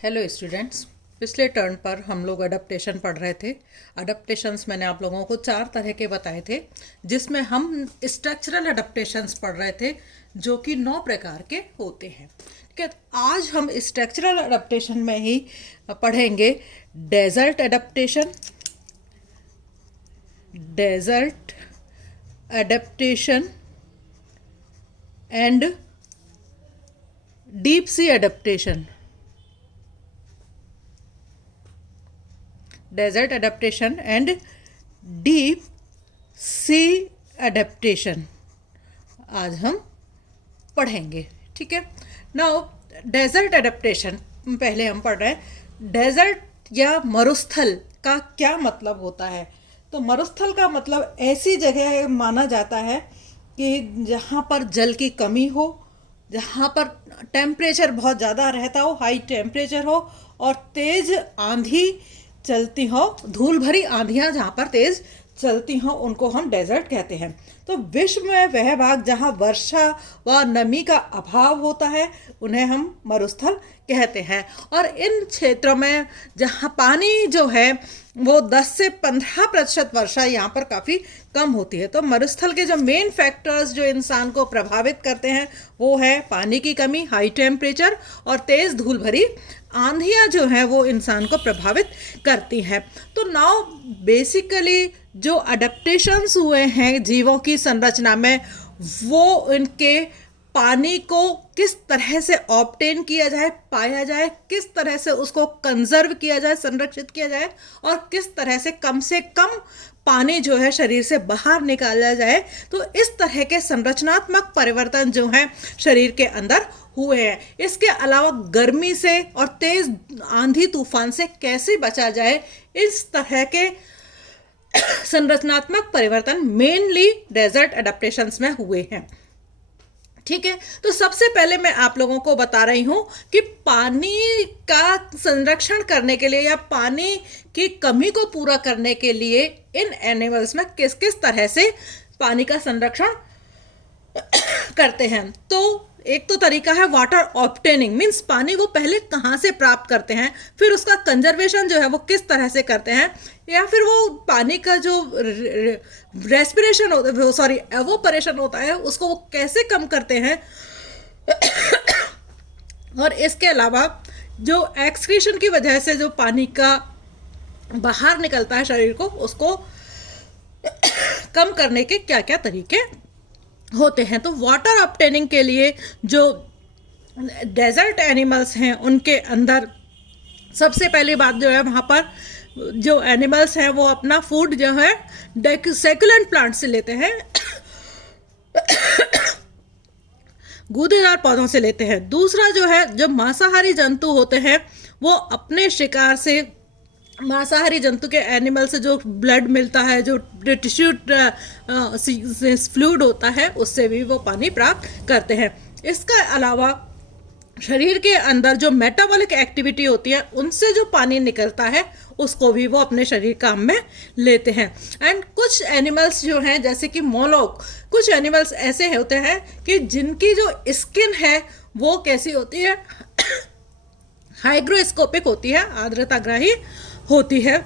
Hello students. पिछले turn पर हम लोग अडप्टेशन पढ़ रहे थे। अडप्टेशंस मैंने आप लोगों को 4 तरह के बताए थे, जिसमें हम स्ट्रक्चरल अडप्टेशंस पढ़ रहे थे जो कि 9 प्रकार के होते हैं। ठीक है, आज हम स्ट्रक्चरल अडप्टेशन में ही पढ़ेंगे desert adaptation, desert adaptation and deep sea adaptation. Desert adaptation and deep sea adaptation आज हम पढ़ेंगे। ठीक है, नाउ डेजर्ट अडप्टेशन पहले हम पढ़ रहे हैं। डेजर्ट या मरुस्थल का क्या मतलब होता है? तो मरुस्थल का मतलब ऐसी जगह माना जाता है कि जहाँ पर जल की कमी हो, जहाँ पर टेम्परेचर बहुत ज़्यादा रहता हो, हाई टेम्परेचर हो और तेज़ आंधी चलती हो, धूल भरी आंधियाँ जहाँ पर तेज़ चलती हों, उनको हम डेजर्ट कहते हैं। तो विश्व में वह भाग जहाँ वर्षा व नमी का अभाव होता है उन्हें हम मरुस्थल कहते हैं। और इन क्षेत्रों में जहाँ पानी जो है वो 10 से 15% वर्षा यहाँ पर काफ़ी कम होती है। तो मरुस्थल के जो मेन फैक्टर्स जो इंसान को प्रभावित करते हैं वो है पानी की कमी, हाई टेम्परेचर और तेज़ धूल भरी आंधियाँ जो हैं वो इंसान को प्रभावित करती हैं। तो नाउ बेसिकली जो अडेप्टेशंस हुए हैं जीवों की संरचना में, वो इनके पानी को किस तरह से ऑब्टेन किया जाए, पाया जाए, किस तरह से उसको कंजर्व किया जाए, संरक्षित किया जाए और किस तरह से कम पानी जो है शरीर से बाहर निकाला जाए। तो इस तरह के संरचनात्मक परिवर्तन जो हैं शरीर के अंदर हुए हैं। इसके अलावा गर्मी से और तेज आंधी तूफान से कैसे बचा जाए, इस तरह के संरचनात्मक परिवर्तन मेनली डेजर्ट अडेप्टेशंस में हुए हैं। ठीक है, तो सबसे पहले मैं आप लोगों को बता रही हूं कि पानी का संरक्षण करने के लिए या पानी की कमी को पूरा करने के लिए इन एनिमल्स में किस किस तरह से पानी का संरक्षण करते हैं। तो एक तो तरीका है वाटर ऑब्टेनिंग, मीन्स पानी को पहले कहाँ से प्राप्त करते हैं, फिर उसका कंजर्वेशन जो है वो किस तरह से करते हैं, या फिर वो पानी का जो रेस्पिरेशन एवोपरेशन होता है उसको वो कैसे कम करते हैं। और इसके अलावा जो एक्सक्रीशन की वजह से जो पानी का बाहर निकलता है शरीर को, उसको कम करने के क्या क्या तरीके होते हैं। तो वाटर ऑब्टेनिंग के लिए जो डेजर्ट एनिमल्स हैं उनके अंदर सबसे पहली बात जो है, वहाँ पर जो एनिमल्स हैं वो अपना फूड जो है सेकुलेंट प्लांट से लेते हैं, गूदेदार पौधों से लेते हैं। दूसरा जो है, जो मांसाहारी जंतु होते हैं वो अपने शिकार से, मांसाहारी जंतु के एनिमल से जो ब्लड मिलता है, जो टिश्यू फ्लूइड होता है, उससे भी वो पानी प्राप्त करते हैं। इसका अलावा शरीर के अंदर जो मेटाबॉलिक एक्टिविटी होती है उनसे जो पानी निकलता है उसको भी वो अपने शरीर काम में लेते हैं। एंड कुछ एनिमल्स जो हैं जैसे कि मोलॉक, कुछ एनिमल्स ऐसे होते हैं कि जिनकी जो स्किन है वो कैसी होती है, हाइग्रोस्कोपिक होती है, आर्द्रताग्राही होती है,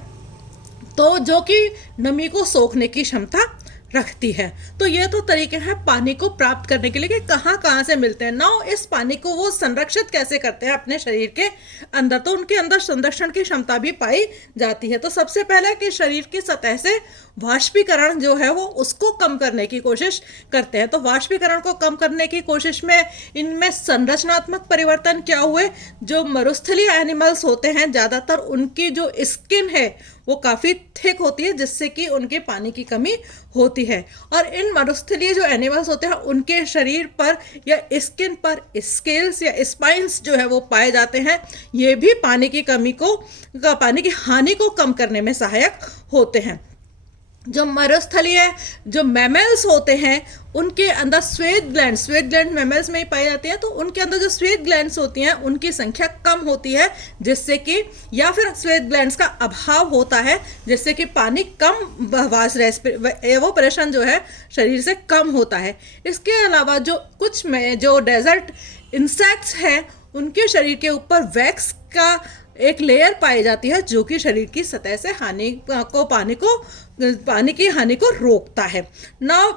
तो जो कि नमी को सोखने की क्षमता रखती है। तो ये तो तरीके हैं पानी को प्राप्त करने के लिए कि कहाँ कहाँ से मिलते हैं। नाउ इस पानी को वो संरक्षित कैसे करते हैं अपने शरीर के अंदर, तो उनके अंदर संरक्षण की क्षमता भी पाई जाती है। तो सबसे पहले कि शरीर की सतह से वाष्पीकरण जो है वो उसको कम करने की कोशिश करते हैं। तो वाष्पीकरण को कम करने की कोशिश में इनमें संरचनात्मक परिवर्तन क्या हुए, जो मरुस्थलीय एनिमल्स होते हैं ज़्यादातर उनकी जो स्किन है वो काफ़ी थिक होती है, जिससे कि उनके पानी की कमी होती है। और इन मरुस्थलीय जो एनिमल्स होते हैं उनके शरीर पर या स्किन पर स्केल्स या स्पाइंस जो है वो पाए जाते हैं। ये भी पानी की कमी को, पानी की हानि को कम करने में सहायक होते हैं। जो मरुस्थलीय जो मैमल्स होते हैं उनके अंदर श्वेत ग्लैंड मैमल्स में ही पाई जाती है, तो उनके अंदर जो श्वेत ग्लैंड्स होती हैं उनकी संख्या कम होती है, जिससे कि, या फिर श्वेत ग्लैंड्स का अभाव होता है जिससे कि पानी कम बहवास एवोपरेशन जो है शरीर से कम होता है। इसके अलावा जो कुछ में जो डेजर्ट इंसेक्ट्स हैं उनके शरीर के ऊपर वैक्स का एक लेयर पाई जाती है जो कि शरीर की सतह से पानी की हानि को रोकता है। नाउ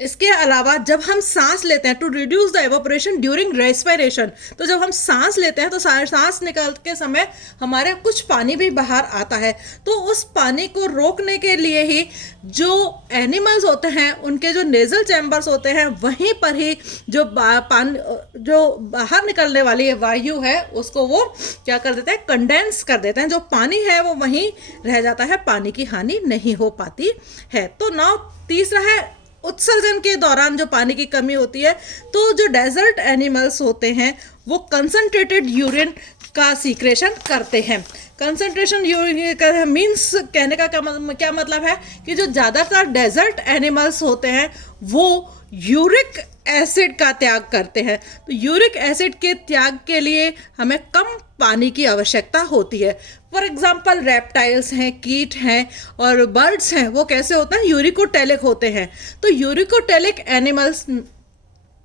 इसके अलावा जब हम सांस लेते हैं, to reduce the evaporation during respiration, तो जब हम सांस लेते हैं तो सांस निकालते समय हमारे कुछ पानी भी बाहर आता है। तो उस पानी को रोकने के लिए ही जो एनिमल्स होते हैं उनके जो नेजल चैम्बर्स होते हैं वहीं पर ही जो बाहर निकलने वाली वायु है उसको वो क्या कर देते हैं, कंडेंस कर देते हैं। जो पानी है वो वहीं रह जाता है, पानी की हानि नहीं हो पाती है। तो नाउ तीसरा है उत्सर्जन के दौरान जो पानी की कमी होती है, तो जो डेजर्ट एनिमल्स होते हैं वो कंसंट्रेटेड यूरिन का सीक्रेशन करते हैं। कंसंट्रेशन यूरिन मीन्स कहने का क्या मतलब है कि जो ज़्यादातर डेजर्ट एनिमल्स होते हैं वो यूरिक एसिड का त्याग करते हैं। तो यूरिक एसिड के त्याग के लिए हमें कम पानी की आवश्यकता होती है। फॉर एग्जाम्पल रेप्टाइल्स हैं, कीट हैं और बर्ड्स हैं, वो कैसे होते हैं, यूरिकोटेलिक होते हैं। तो यूरिकोटेलिक एनिमल्स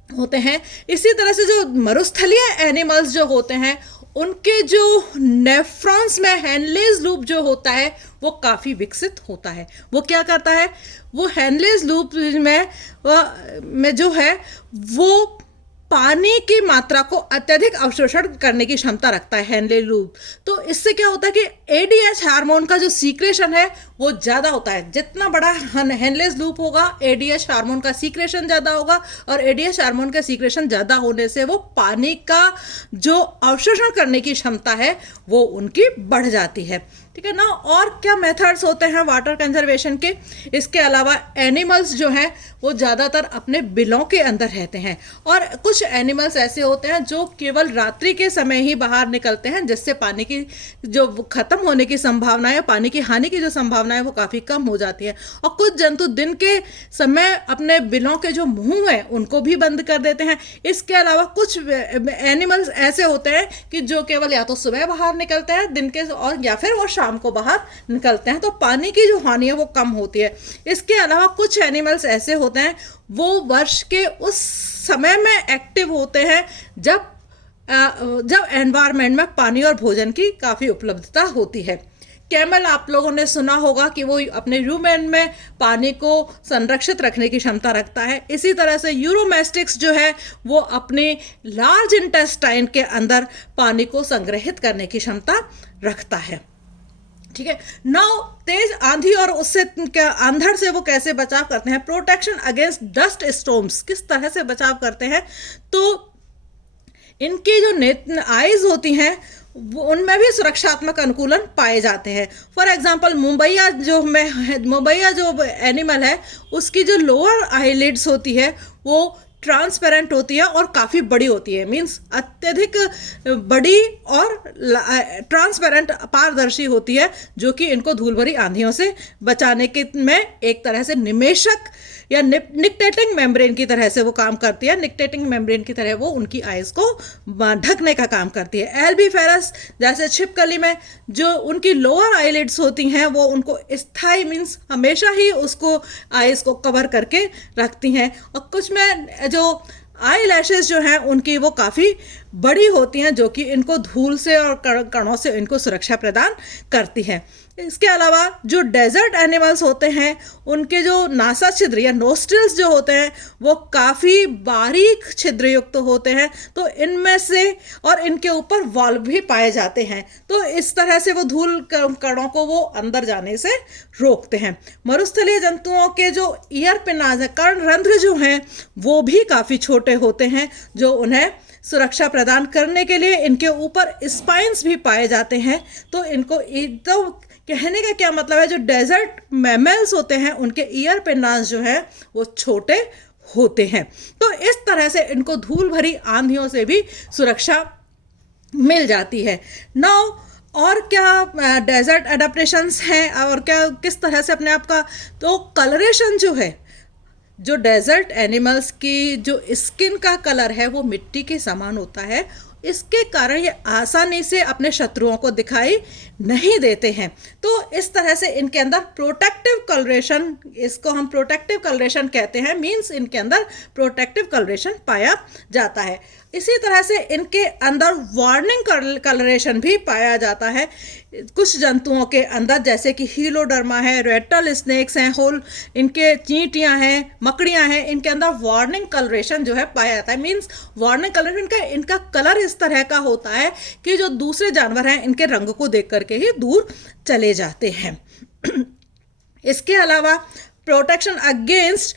होते हैं। इसी तरह से जो मरुस्थलीय एनिमल्स जो होते हैं उनके जो नेफ्रॉन्स में हेनलेज लूप जो होता है वो काफ़ी विकसित होता है। वो क्या करता है, वो हेनलेज लूप में जो है वो पानी की मात्रा को अत्यधिक अवशोषण करने की क्षमता रखता है हेनलेज लूप। तो इससे क्या होता है कि एडीएच हार्मोन का जो सीक्रेशन है वो ज़्यादा होता है। जितना बड़ा हेनलेज लूप होगा एडीएच हार्मोन का सीक्रेशन ज़्यादा होगा, और एडीएच हार्मोन का सीक्रेशन ज़्यादा होने से वो पानी का जो अवशोषण करने की क्षमता है वो उनकी बढ़ जाती है। ठीक है ना। और क्या मेथड्स होते हैं वाटर कंजर्वेशन के? इसके अलावा एनिमल्स जो हैं वो ज़्यादातर अपने बिलों के अंदर रहते हैं, और कुछ एनिमल्स ऐसे होते हैं जो केवल रात्रि के समय ही बाहर निकलते हैं, जिससे पानी की जो खत्म होने की संभावना है, पानी की हानि की जो संभावना है वो काफ़ी कम हो जाती है। और कुछ जंतु दिन के समय अपने बिलों के जो मुंह हैं उनको भी बंद कर देते हैं। इसके अलावा कुछ एनिमल्स ऐसे होते हैं कि जो केवल या तो सुबह बाहर निकलते हैं दिन के, और या फिर वो शाम को बाहर निकलते हैं, तो पानी की जो हानि है वो कम होती है। इसके अलावा कुछ एनिमल्स ऐसे होते हैं वो वर्ष के उस समय में एक्टिव होते हैं जब एनवायरनमेंट में पानी और भोजन की काफ़ी उपलब्धता होती है। कैमल आप लोगों ने सुना होगा कि वो अपने यूमेन में पानी को संरक्षित रखने की क्षमता रखता है। इसी तरह से यूरोमेस्टिक्स जो है वो अपने लार्ज इंटेस्टाइन के अंदर पानी को संग्रहित करने की क्षमता रखता है। ठीक है। नाउ तेज आंधी और उससे अंधड़ से वो कैसे बचाव करते हैं? प्रोटेक्शन अगेंस्ट डस्ट स्टॉर्म्स किस तरह से बचाव करते हैं? तो इनकी जो आइज होती हैं उनमें भी सुरक्षात्मक अनुकूलन पाए जाते हैं। फॉर एग्जांपल मुंबईया जो एनिमल है उसकी जो लोअर आईलिड्स होती है वो ट्रांसपेरेंट होती है और काफ़ी बड़ी होती है, मीन्स अत्यधिक बड़ी और ट्रांसपेरेंट पारदर्शी होती है, जो कि इनको धूल भरी आंधियों से बचाने के में एक तरह से निमेशक या निक्टेटिंग मेम्ब्रेन की तरह से वो काम करती है। निक्टेटिंग मेम्ब्रेन की तरह वो उनकी आइज़ को ढकने का काम करती है। एल्बीफेरस जैसे छिपकली में जो उनकी लोअर आईलिड्स होती हैं वो उनको स्थायी मीन्स हमेशा ही उसको आइज़ को कवर करके रखती हैं। और कुछ में जो आई लैशेज जो हैं उनकी वो काफ़ी बड़ी होती हैं, जो कि इनको धूल से और कणों से इनको सुरक्षा प्रदान करती हैं। इसके अलावा जो डेजर्ट एनिमल्स होते हैं उनके जो नासा छिद्र या नोस्ट्रिल्स जो होते हैं वो काफ़ी बारीक छिद्रयुक्त होते हैं, तो इनमें से और इनके ऊपर वाल्व भी पाए जाते हैं, तो इस तरह से वो धूल कणों को वो अंदर जाने से रोकते हैं। मरुस्थलीय जंतुओं के जो ईयर पिनाज है, कर्णरंध्र जो हैं वो भी काफ़ी छोटे होते हैं, जो उन्हें सुरक्षा प्रदान करने के लिए इनके ऊपर स्पाइन्स भी पाए जाते हैं। तो इनको तो कहने का क्या मतलब है, जो डेजर्ट मैमल्स होते हैं उनके ईयर पिनाज जो है वो छोटे होते हैं। तो इस तरह से इनको धूल भरी आंधियों से भी सुरक्षा मिल जाती है। नाउ और क्या डेजर्ट एडाप्टेशंस हैं और क्या किस तरह से अपने आप का, तो कलरेशन जो है, जो डेजर्ट एनिमल्स की जो स्किन का कलर है वो मिट्टी के समान होता है, इसके कारण ये आसानी से अपने शत्रुओं को दिखाई नहीं देते हैं। तो इस तरह से इनके अंदर प्रोटेक्टिव कलरेशन, इसको हम प्रोटेक्टिव कलरेशन कहते हैं, मीन्स इनके अंदर प्रोटेक्टिव कलरेशन पाया जाता है। इसी तरह से इनके अंदर वार्निंग कलरेशन भी पाया जाता है कुछ जंतुओं के अंदर, जैसे कि हीलोडर्मा है, रेटल स्नेक्स हैं, होल इनके चींटियां हैं, मकड़ियां हैं, इनके अंदर वार्निंग कलरेशन जो है पाया जाता है। मीन्स वार्निंग कलरेशन इनका कलर इस तरह का होता है कि जो दूसरे जानवर हैं इनके रंग को देख करके ही दूर चले जाते हैं। इसके अलावा प्रोटेक्शन अगेंस्ट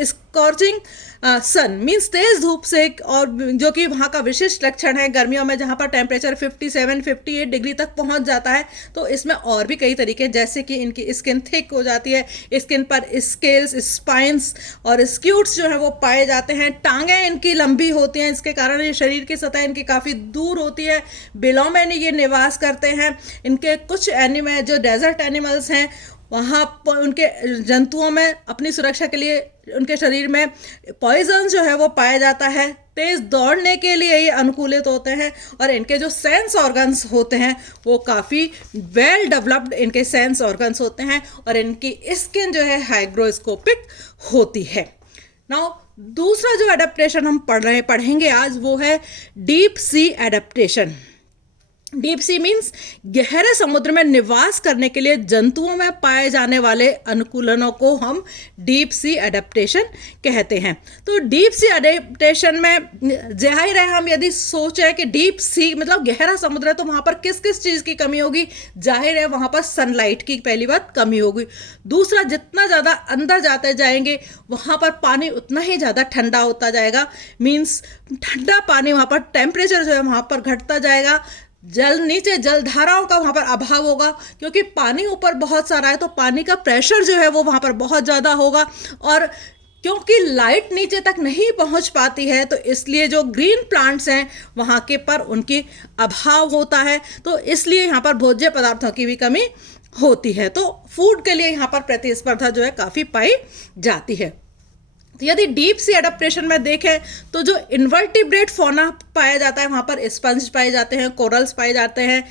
स्कॉर्चिंग सन मीन्स तेज धूप से, और जो कि वहाँ का विशिष्ट लक्षण है गर्मियों में जहाँ पर टेम्परेचर 57-58 डिग्री तक पहुँच जाता है। तो इसमें और भी कई तरीके हैं, जैसे कि इनकी स्किन थिक हो जाती है, स्किन पर स्केल्स, स्पाइंस और स्क्यूट्स जो है वो पाए जाते हैं, टांगें इनकी लंबी होती हैं, इसके कारण ये शरीर की सतह इनकी काफ़ी दूर होती है, बिलों में ये निवास करते हैं। इनके कुछ एनिमल जो डेजर्ट एनिमल्स हैं वहाँ पर उनके जंतुओं में अपनी सुरक्षा के लिए उनके शरीर में पॉइजन जो है वो पाया जाता है, तेज दौड़ने के लिए ये अनुकूलित होते हैं, और इनके जो सेंस ऑर्गन्स होते हैं वो काफ़ी वेल डेवलप्ड इनके सेंस ऑर्गन्स होते हैं, और इनकी स्किन जो है हाइग्रोस्कोपिक होती है। नाउ दूसरा जो एडेप्टेशन हम पढ़ेंगे आज वो है deep sea adaptation. Deep sea means गहरे समुद्र में निवास करने के लिए जंतुओं में पाए जाने वाले अनुकूलनों को हम डीप सी एडेप्टेशन कहते हैं। तो डीप सी एडेप्टेशन में जाहिर है हम यदि सोचें कि डीप सी मतलब गहरा समुद्र है तो वहाँ पर किस किस चीज़ की कमी होगी, जाहिर है वहाँ पर सनलाइट की पहली बात कमी होगी। दूसरा, जितना ज़्यादा अंदर जाते जाएंगे वहाँ पर पानी उतना ही ज़्यादा ठंडा होता जाएगा, मीन्स ठंडा पानी वहाँ पर टेम्परेचर जो है वहाँ पर घटता जाएगा, नीचे जल धाराओं का वहाँ पर अभाव होगा, क्योंकि पानी ऊपर बहुत सारा है तो पानी का प्रेशर जो है वो वहाँ पर बहुत ज़्यादा होगा, और क्योंकि लाइट नीचे तक नहीं पहुँच पाती है तो इसलिए जो ग्रीन प्लांट्स हैं वहाँ के पर उनकी अभाव होता है, तो इसलिए यहाँ पर भोज्य पदार्थों की भी कमी होती है। तो फूड के लिए यहाँ पर प्रतिस्पर्धा जो है काफ़ी पाई जाती है। तो यदि डीप सी एडेप्टेशन में देखें तो जो इन्वर्टिब्रेट फौना पाया जाता है वहाँ पर स्पंज पाए जाते हैं, कोरल्स पाए जाते हैं,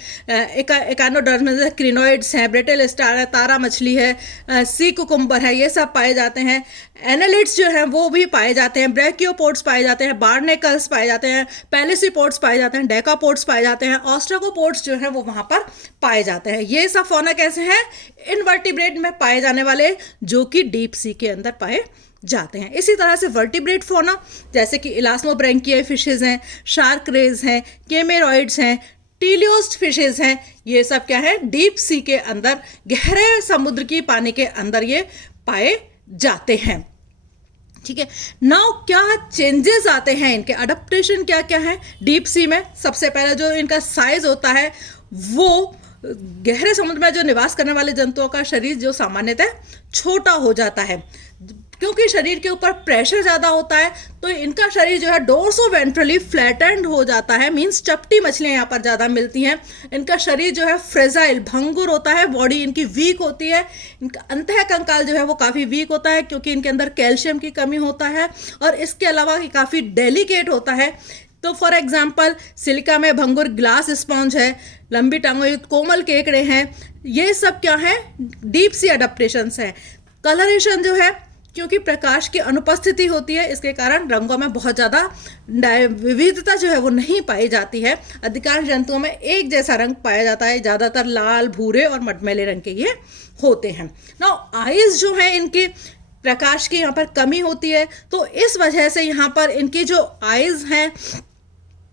एकानोडर्म्स में क्रिनोइड्स हैं, ब्रिटल स्टार है, तारा मछली है, सी कुकुम्बर है, ये सब पाए जाते हैं। एनालिड्स जो हैं वो भी पाए जाते हैं, ब्रैकियोपोड्स पाए जाते हैं, बार्नेकल्स पाए जाते हैं, पैलिसीपोड्स पाए जाते हैं, डेकापोड्स पाए जाते हैं, ऑस्ट्राकोपोड्स जो हैं वो वहाँ पर पाए जाते हैं। ये सब फौना कैसे हैं? इनवर्टिब्रेट में पाए जाने वाले जो कि डीप सी के अंदर पाए जाते हैं। इसी तरह से वर्टिब्रेट फौना जैसे कि इलास्मोब्रैंकियाई फिशेज हैं, शार्क रेज हैं, केमेरॉइड्स हैं, टीलियोस्ट फिशेज हैं, ये सब क्या है? डीप सी के अंदर, गहरे समुद्र की पानी के अंदर ये पाए जाते हैं। ठीक है, नाउ क्या चेंजेस आते हैं इनके, अडेप्टेशन क्या क्या है डीप सी में? सबसे पहले जो इनका साइज होता है वो गहरे समुद्र में जो निवास करने वाले जंतुओं का शरीर जो सामान्यतः छोटा हो जाता है, क्योंकि शरीर के ऊपर प्रेशर ज़्यादा होता है तो इनका शरीर जो है डोर्सोवेंट्रली फ्लैटेंड हो जाता है, मीन्स चपटी मछलियाँ यहाँ पर ज़्यादा मिलती हैं। इनका शरीर जो है फ्रेजाइल, भंगुर होता है, बॉडी इनकी वीक होती है, इनका अंतः कंकाल जो है वो काफ़ी वीक होता है क्योंकि इनके अंदर कैल्शियम की कमी होता है, और इसके अलावा ये काफ़ी डेलिकेट होता है। तो फॉर एग्जाम्पल सिलिका में भंगुर ग्लास स्पॉन्ज है, लंबी टांगों युक्त कोमल केकड़े हैं, ये सब क्या है? डीप सी अडेप्टेशंस हैं। कलरेशन जो है, क्योंकि प्रकाश की अनुपस्थिति होती है इसके कारण रंगों में बहुत ज़्यादा विविधता जो है वो नहीं पाई जाती है। अधिकांश जंतुओं में एक जैसा रंग पाया जाता है, ज़्यादातर लाल, भूरे और मटमैले रंग के ये होते हैं। नाउ आइज़ जो है इनकी प्रकाश की यहाँ पर कमी होती है, तो इस वजह से यहाँ पर इनकी जो आइज़ हैं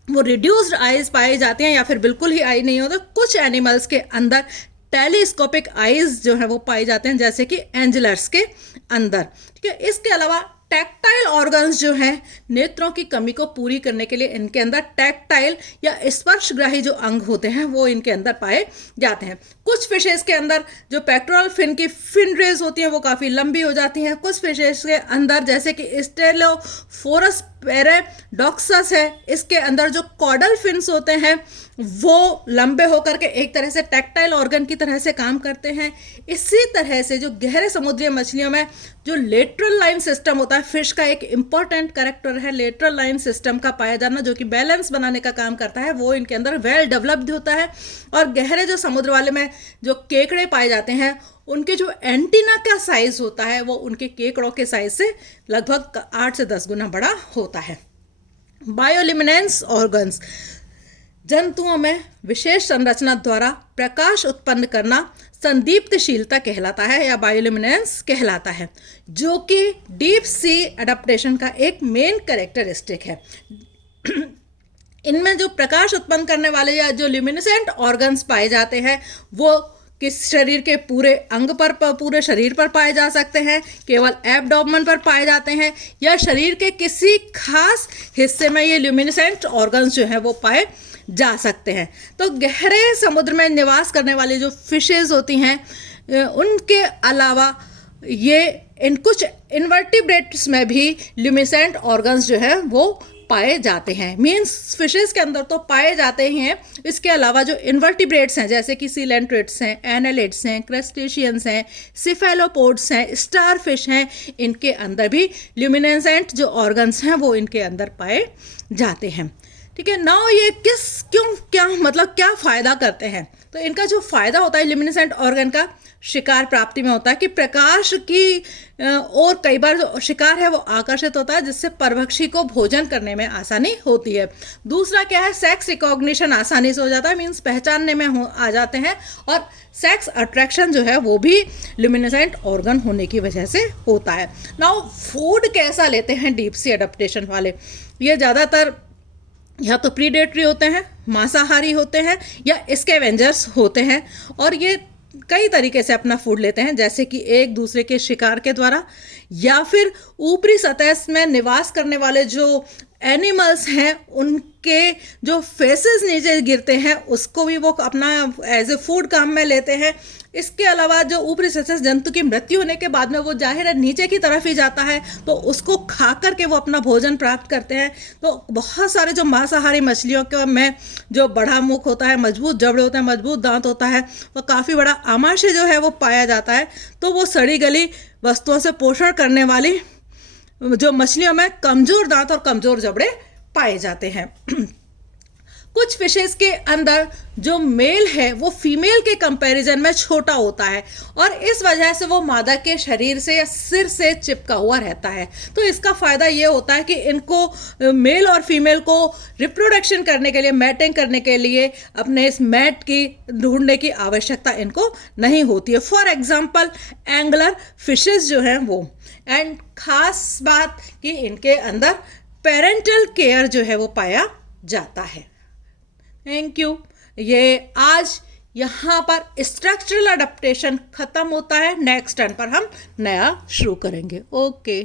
वो रिड्यूस्ड आइज़ पाई जाती हैं या फिर बिल्कुल ही आई नहीं होते। कुछ एनिमल्स के अंदर टेलीस्कोपिक आइज जो है वो पाए जाते हैं, जैसे कि एंजलर्स के अंदर। ठीक है, इसके अलावा टैक्टाइल ऑर्गन्स जो हैं नेत्रों की कमी को पूरी करने के लिए इनके अंदर टैक्टाइल या स्पर्शग्राही जो अंग होते हैं वो इनके अंदर पाए जाते हैं। कुछ फिशेस के अंदर जो पेक्टोरल फिन की फिन रेज होती हैं वो काफ़ी लंबी हो जाती हैं। कुछ फिशेस के अंदर जैसे कि स्टेलोफोरस पैराडॉक्सस है, इसके अंदर जो कॉडल फिन्स होते हैं वो लंबे होकर के एक तरह से टैक्टाइल ऑर्गन की तरह से काम करते हैं। इसी तरह से जो गहरे समुद्री मछलियों में जो लेटरल लाइन सिस्टम होता है, फिश का एक इंपॉर्टेंट कैरेक्टर है लेटरल लाइन सिस्टम का पाया जाना, जो कि बैलेंस बनाने का काम करता है, वो इनके अंदर वेल डेवलप्ड होता है। और गहरे जो समुद्र वाले में जो केकड़े पाए जाते हैं उनके जो एंटीना का साइज होता है वो उनके केकड़ों के साइज से लगभग 8 से 10 गुना बड़ा होता है। बायोल्यूमिनेंस ऑर्गन्स, जंतुओं में विशेष संरचना द्वारा प्रकाश उत्पन्न करना संदीप्तशीलता कहलाता है या बायोल्यूमिनेंस कहलाता है, जो कि डीप सी एडेप्टेशन का एक मेन कैरेक्टरिस्टिक है। इनमें जो प्रकाश उत्पन्न करने वाले या जो ल्यूमिनेसेंट ऑर्गन्स पाए जाते हैं वो किस शरीर के पूरे अंग पर पूरे शरीर पर पाए जा सकते हैं, केवल एब्डोमेन पर पाए जाते हैं, या शरीर के किसी खास हिस्से में ये ल्यूमिनेसेंट ऑर्गन्स जो हैं वो पाए जा सकते हैं। तो गहरे समुद्र में निवास करने वाली जो फिशेज होती हैं उनके अलावा ये इन कुछ इन्वर्टिब्रेट्स में भी ल्यूमिनेसेंट ऑर्गन्स जो है वो पाए जाते हैं। मीन्स फिशेस के अंदर तो पाए जाते ही हैं, इसके अलावा जो इन्वर्टिब्रेट्स हैं जैसे कि सीलेंट्रेट्स हैं, एनालिड्स हैं, क्रस्टेशियंस हैं, सिफेलोपोड्स हैं, स्टारफिश हैं, इनके अंदर भी ल्यूमिनेसेंट जो ऑर्गन्स हैं वो इनके अंदर पाए जाते हैं। ठीक है, नाउ ये क्या फ़ायदा करते हैं? तो इनका जो फ़ायदा होता है ल्यूमिनेसेंट ऑर्गन का शिकार प्राप्ति में होता है कि प्रकाश की और कई बार जो शिकार है वो आकर्षित होता है, जिससे परभक्षी को भोजन करने में आसानी होती है। दूसरा क्या है, सेक्स रिकॉग्निशन आसानी से हो जाता है, मीन्स पहचानने में आ जाते हैं, और सेक्स अट्रैक्शन जो है वो भी ल्यूमिनेसेंट ऑर्गन होने की वजह से होता है। नाउ फूड कैसा लेते हैं डीप सी एडेप्टेशन वाले? ये ज़्यादातर या तो प्रीडेटरी होते हैं, मांसाहारी होते हैं, या स्कैवेंजर्स होते हैं, और ये कई तरीके से अपना फूड लेते हैं, जैसे कि एक दूसरे के शिकार के द्वारा, या फिर ऊपरी सतह में निवास करने वाले जो एनिमल्स हैं उनके जो फेसेस नीचे गिरते हैं उसको भी वो अपना एज ए फूड काम में लेते हैं। इसके अलावा जो ऊपरी सतह जंतु की मृत्यु होने के बाद में वो जाहिर है नीचे की तरफ ही जाता है, तो उसको खा करके वो अपना भोजन प्राप्त करते हैं। तो बहुत सारे जो मांसाहारी मछलियों के में जो बड़ा मुख होता है, मजबूत जबड़े होते हैं, मजबूत दांत होता है, वो काफ़ी बड़ा आमाशय जो है वो पाया जाता है। तो वो सड़ी गली वस्तुओं से पोषण करने वाली जो मछलियों में कमज़ोर दांत और कमज़ोर जबड़े पाए जाते हैं। कुछ फिशेस के अंदर जो मेल है वो फीमेल के कंपैरिजन में छोटा होता है, और इस वजह से वो मादा के शरीर से या सिर से चिपका हुआ रहता है। तो इसका फ़ायदा ये होता है कि इनको मेल और फीमेल को रिप्रोडक्शन करने के लिए, मैटिंग करने के लिए अपने इस मैट की ढूंढने की आवश्यकता इनको नहीं होती है। फॉर एग्जाम्पल एंगलर फिशेस जो हैं वो, एंड ख़ास बात कि इनके अंदर पेरेंटल केयर जो है वो पाया जाता है। Thank you. ये आज यहाँ पर स्ट्रक्चरल अडेप्टेशन ख़त्म होता है, नेक्स्ट टर्न पर हम नया शुरू करेंगे। ओके।